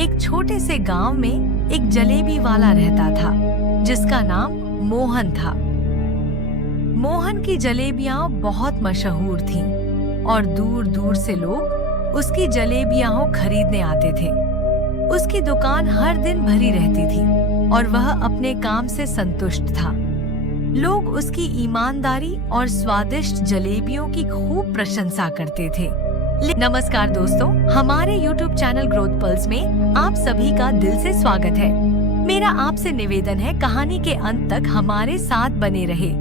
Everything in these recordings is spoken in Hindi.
एक छोटे से गांव में एक जलेबी वाला रहता था जिसका नाम मोहन था। मोहन की जलेबियां बहुत मशहूर थीं और दूर दूर से लोग उसकी जलेबियां खरीदने आते थे। उसकी दुकान हर दिन भरी रहती थी और वह अपने काम से संतुष्ट था। लोग उसकी ईमानदारी और स्वादिष्ट जलेबियों की खूब प्रशंसा करते थे। नमस्कार दोस्तों, हमारे YouTube चैनल ग्रोथ पल्स में आप सभी का दिल से स्वागत है। मेरा आपसे निवेदन है, कहानी के अंत तक हमारे साथ बने रहे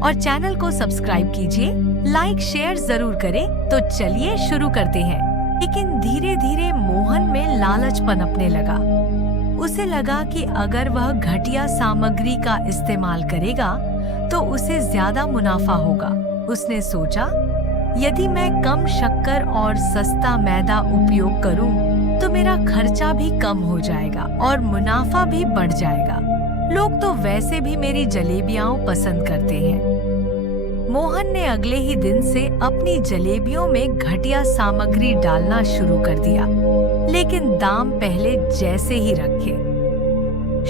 और चैनल को सब्सक्राइब कीजिए, लाइक शेयर जरूर करें। तो चलिए शुरू करते हैं। लेकिन धीरे धीरे मोहन में लालच पनपने लगा। उसे लगा कि अगर वह घटिया सामग्री का इस्तेमाल करेगा तो उसे ज्यादा मुनाफा होगा। उसने सोचा, यदि मैं कम शक्कर और सस्ता मैदा उपयोग करूं, तो मेरा खर्चा भी कम हो जाएगा और मुनाफा भी बढ़ जाएगा। लोग तो वैसे भी मेरी जलेबियां पसंद करते हैं। मोहन ने अगले ही दिन से अपनी जलेबियों में घटिया सामग्री डालना शुरू कर दिया, लेकिन दाम पहले जैसे ही रखे।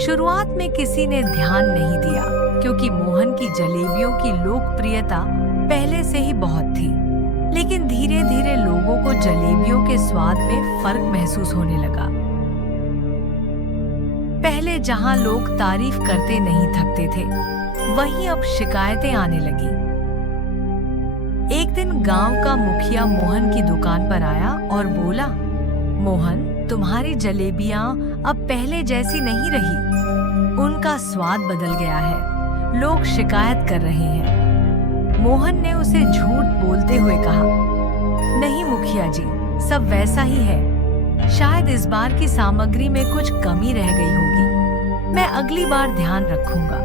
शुरुआत में किसी ने ध्यान नहीं दिया क्योंकि मोहन की जलेबियों की लोकप्रियता पहले से ही बहुत थी। लेकिन धीरे धीरे लोगों को जलेबियों के स्वाद में फर्क महसूस होने लगा। पहले जहां लोग तारीफ करते नहीं थकते थे, वहीं अब शिकायतें आने लगी। एक दिन गांव का मुखिया मोहन की दुकान पर आया और बोला, मोहन, तुम्हारी जलेबियां अब पहले जैसी नहीं रही। उनका स्वाद बदल गया है। लोग शिकायत कर रहे हैं। मोहन ने उसे झूठ बोलते हुए कहा, नहीं मुखिया जी, सब वैसा ही है। शायद इस बार की सामग्री में कुछ कमी रह गई होगी। मैं अगली बार ध्यान रखूंगा।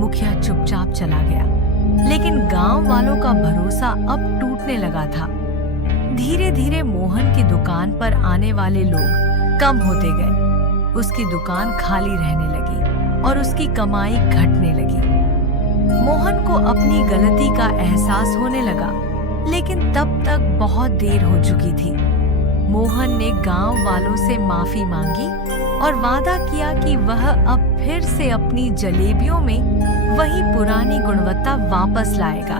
मुखिया चुपचाप चला गया, लेकिन गांव वालों का भरोसा अब टूटने लगा था। धीरे धीरे मोहन की दुकान पर आने वाले लोग कम होते गए। उसकी दुकान खाली रहने लगी और उसकी कमाई घटने लगी। मोहन को अपनी गलती का एहसास होने लगा, लेकिन तब तक बहुत देर हो चुकी थी। मोहन ने गांव वालों से माफी मांगी और वादा किया कि वह अब फिर से अपनी जलेबियों में वही पुरानी गुणवत्ता वापस लाएगा।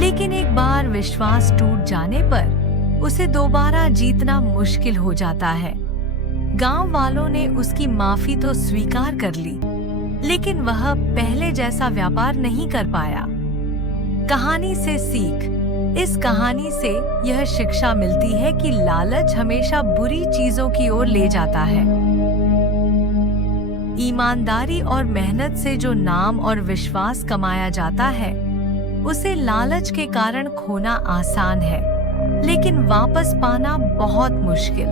लेकिन एक बार विश्वास टूट जाने पर उसे दोबारा जीतना मुश्किल हो जाता है। गांव वालों ने उसकी माफी तो स्वीकार कर ली, लेकिन वह पहले जैसा व्यापार नहीं कर पाया। कहानी से सीख। इस कहानी से यह शिक्षा मिलती है कि लालच हमेशा बुरी चीजों की ओर ले जाता है। ईमानदारी और मेहनत से जो नाम और विश्वास कमाया जाता है, उसे लालच के कारण खोना आसान है, लेकिन वापस पाना बहुत मुश्किल।